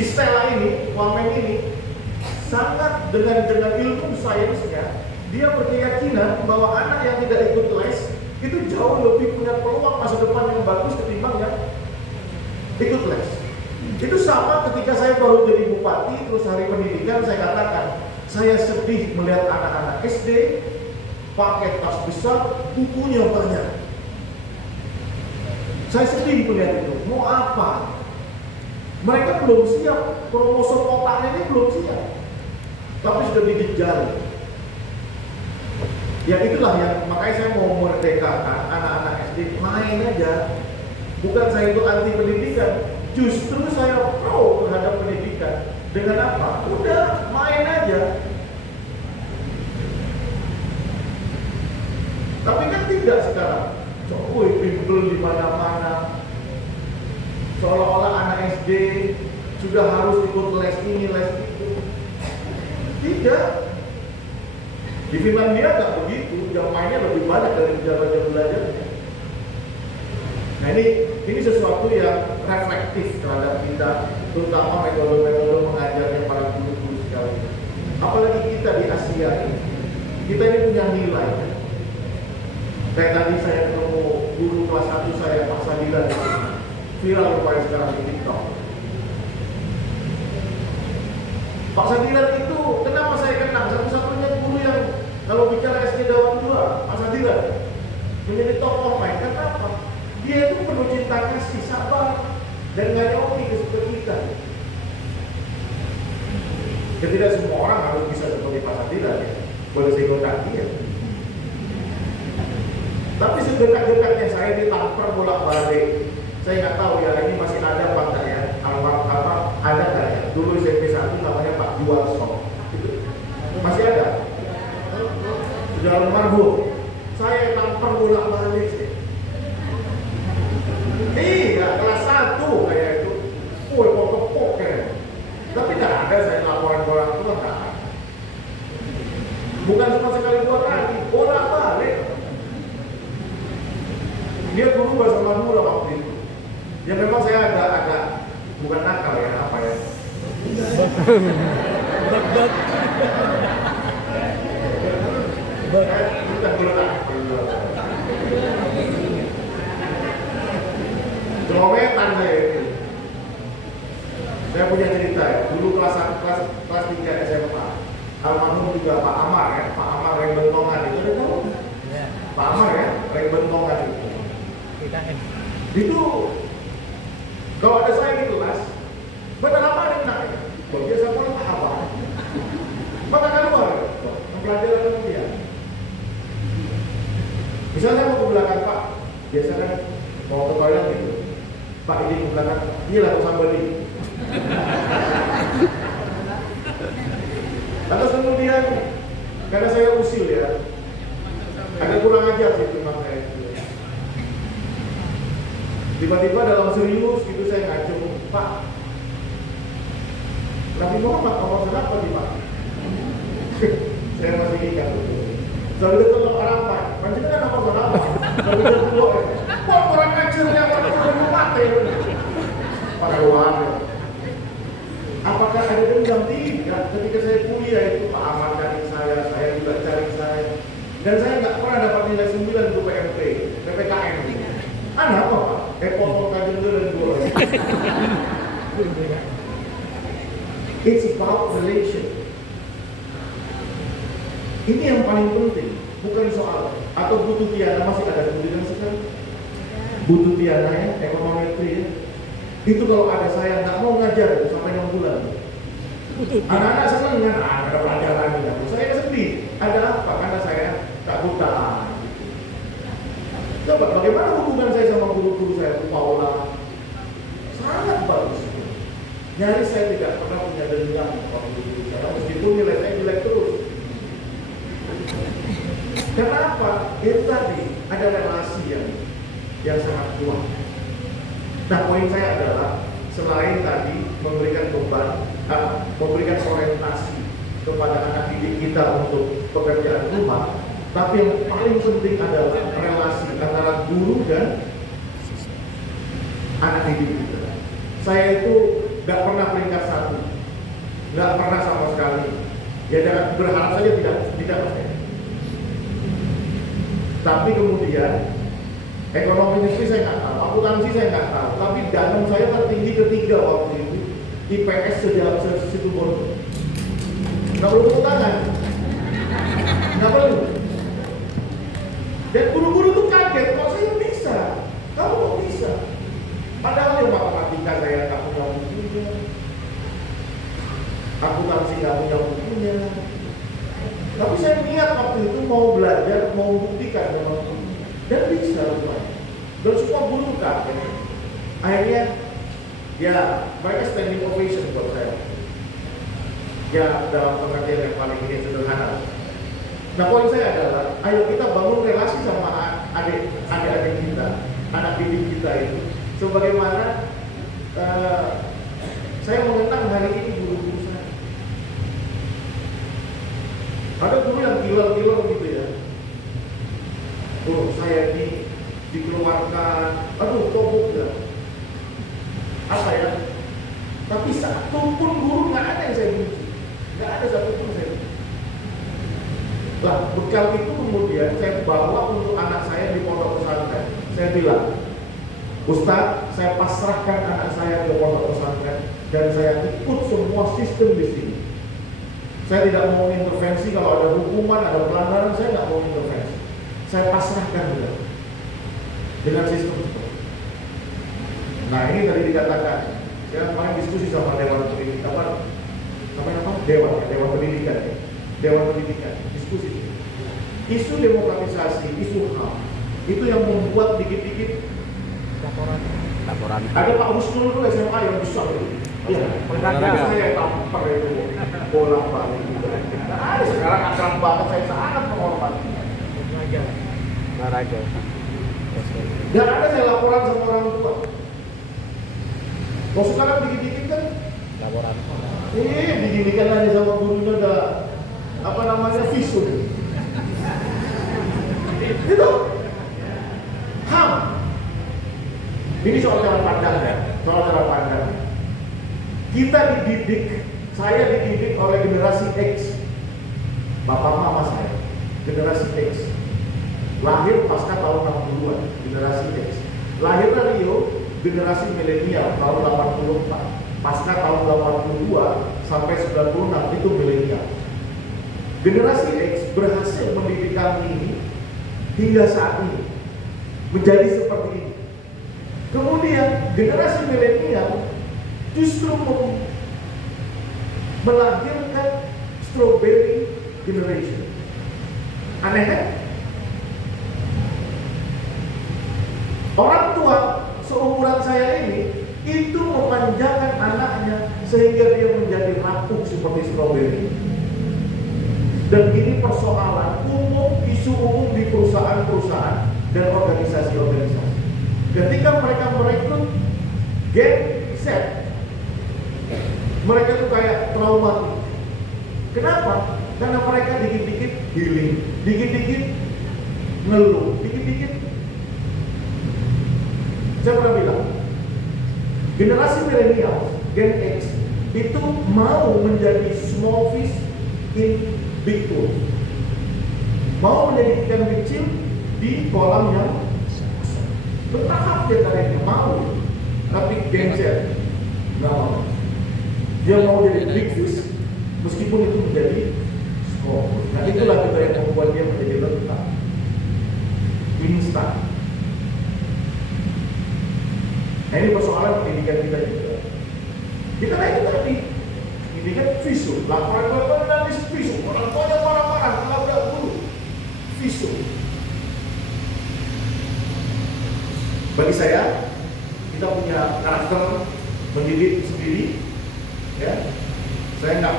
si Stella ini, wamen ini, sangat dengan ilmu sainsnya, dia berkeyakinan bahwa anak yang tidak ikut les itu jauh lebih punya peluang masa depan yang bagus ketimbang yang ikut les. Itu sama ketika saya baru jadi bupati, terus hari pendidikan saya katakan, saya sedih melihat anak-anak SD pakai tas besar, bukunya banyak. Saya sedih melihat itu. Mau apa? Mereka belum siap, kromosom otaknya ini belum siap, tapi sudah dikejar. Ya itulah yang makanya saya mau merdekakan anak-anak SD main aja. Bukan saya itu anti pendidikan, justru saya pro terhadap pendidikan. Dengan apa? Udah main aja. Tapi kan tidak sekarang. Jokowi bimbel di mana-mana. Seolah-olah anak SD sudah harus ikut les ini, les itu. Tidak. Di Finlandia nggak begitu, jam mainnya lebih banyak dari jam belajarnya. Nah ini sesuatu yang reflektif terhadap kita, terutama metode-metode mengajarnya para guru-guru sekali. Apalagi kita di Asia ini, kita ini punya nilai. Kayak tadi saya ketemu guru kelas 1 saya, Pak Sadila, viral rupanya sekarang di TikTok. Pak Sadila itu kenapa saya kenal? Satu-satunya guru yang kalau bicara SD Dawan 2, Pak Sadila menjadi tokoh main. Kenapa? Dia itu penuh cinta kasih, sabar, dan nggak nyopi ke kita. Ya tidak semua orang harus bisa seperti Pak Sadila, ya. Boleh saya kaki ya. Tapi sedekat-dekatnya saya ditampar bolak-balik. Saya nggak tahu ya ini masih ada apa enggak ya? Ada nggak ya? Dulu SMP 1 namanya Pak Juwarso. Masih ada? Sudah almarhum. Saya tampar bolak-balik. Iya, kelas 1 kayak itu. Pokok ya. Tapi nggak ada saya laporan orang tua, nggak ada. Bukan cuma sekali 2 kali, bolak-balik. Dia guru bahasa Madura waktu itu. Ya memang saya agak bukan nakal ya, apa ya? Bukan guru nakal. Celometan saya itu. Saya punya cerita ya. Dulu kelas 3 SMA. Almarhum juga Pak Amar ya, Pak Amar Rembentongan itu ada tahu? Pak Amar ya, Rembentongan itu. Itu kalau ada saya di kelas, benar apa ada enak ya? Biasa pun apa? Maka keluar, pelajaran dia. Misalnya mau ke belakang Pak, biasa kan mau ke toilet gitu. Pak ini ke belakang, iya lah sambal ini. Terus kemudian, karena saya usil ya, agak kurang ajar sih teman saya itu. Tiba-tiba dalam serius gitu saya ngacung, Pak, Nabi Muhammad nomor berapa nih Pak? Saya masih ingat itu. Sambil tetap Arafah, panjenengan nomor berapa? Sambil tertutup ya. Wah orang ajarnya orang mati. Para ulama. Apakah ada dendam? Tidak. Ketika saya kuliah itu Pak Ahmad cari saya juga cari saya. Dan saya nggak pernah dapat nilai 9 untuk PMP, PPKN. Ada apa Pak? Potong kajian dan gula. It's about relation. Ini yang paling penting, bukan soal atau butuh tiana masih ada kemudian sekarang. Butuh tiana ya, ekonometri ya. Itu kalau ada saya nggak mau ngajar itu sampai 6 bulan. Anak-anak senang kan, ada pelajaran gitu. Saya sedih. Ada apa? Karena saya tak buta. Coba bagaimana hubungan saya sama guru-guru saya, Bu Paula? Sangat bagus. Nyaris saya tidak pernah punya dendam sama guru-guru saya, meskipun nilai saya jelek terus. Kenapa? Itu tadi ada relasi yang sangat kuat. Nah, poin saya adalah selain tadi memberikan beban, memberikan orientasi kepada anak didik kita untuk pekerjaan rumah, tapi yang paling penting adalah relasi antara guru dan anak didik kita. Saya itu nggak pernah peringkat 1, nggak pernah sama sekali. Ya jangan berharap saja tidak. Tapi kemudian ekonomi industri saya nggak tahu, akuntansi saya nggak tahu. Tapi danum saya tertinggi ketiga waktu itu, IPS situ bondo. Nggak perlu tepuk tangan, nggak perlu. Dan guru-guru tuh kaget, kok saya bisa? Kamu kok bisa? Padahal yang matematika saya nggak punya bukunya, akuntansi nggak punya bukunya. Tapi saya niat waktu itu mau belajar, mau buktikan dan bisa rupanya. Dan semua guru kaget. Akhirnya, ya mereka standing ovation buat saya. Ya dalam pengertian yang paling sederhana. Nah poin saya adalah, ayo kita bangun relasi sama adik-adik kita, anak didik kita itu. Sebagaimana saya mengenang hari ini guru-guru saya. Ada guru yang killer gitu ya. Guru saya ini dikeluarkan, aduh kok ya. Apa ya? Tapi satu pun guru nggak ada yang saya benci. Nggak ada satu pun saya benci. Lah, bekal itu kemudian saya bawa untuk anak saya di pondok pesantren. Saya bilang, Ustaz, saya pasrahkan anak saya ke pondok pesantren dan saya ikut semua sistem di sini. Saya tidak mau intervensi kalau ada hukuman, ada pelanggaran, saya nggak mau intervensi. Saya pasrahkan juga dengan sistem itu. Nah ini tadi dikatakan, saya kemarin diskusi sama Dewan Pendidikan, Dewan Pendidikan, diskusi. Isu demokratisasi, isu HAM, itu yang membuat dikit-dikit laporan. Ada Pak Husnul dulu SMA yang besar itu. Iya, pernah saya tampar itu bolak-balik. Nah, sekarang akrab banget, saya sangat menghormati. Olahraga. Dan ada saya laporan sama orang tua. Kalau sekarang dikit-dikit kan Laporan. Diginikan aja sama gurunya udah apa namanya visum. Itu HAM. Ini soal cara pandang ya, soal cara pandang. Kita dididik, saya dididik oleh generasi X, bapak mama saya, generasi X, lahir pasca tahun 60-an, generasi X. Lahir Rio, generasi milenial tahun 84, pasca tahun 82 sampai 96 itu milenial. Generasi X berhasil mendidik kami ini hingga saat ini menjadi seperti ini. Kemudian generasi milenial justru melahirkan strawberry generation. Aneh kan? Orang tua seumuran saya ini itu memanjakan anaknya sehingga dia menjadi rapuh seperti strawberry. Dan ini persoalan umum, isu umum di perusahaan-perusahaan dan organisasi-organisasi. Ketika mereka merekrut Gen Z, mereka tuh kayak traumatik. Kenapa? Karena mereka dikit-dikit healing, dikit-dikit ngeluh, dikit-dikit. Saya pernah bilang, generasi milenial, Gen X, itu mau menjadi small fish in big pool. Mau menjadi ikan kecil di kolam yang bertahap dia tadinya mau, tapi Gen Z nggak mau. Dia mau jadi big fish, meskipun itu menjadi small. Nah itulah kita yang membuat dia menjadi letah, instan. Nah ini persoalan pendidikan kita juga. Kita naik tadi, pendidikan visum, laporan nangis visum, orang tuanya marah-marah, kalau udah guru visum. Bagi saya, kita punya karakter mendidik sendiri, ya. Saya nggak pernah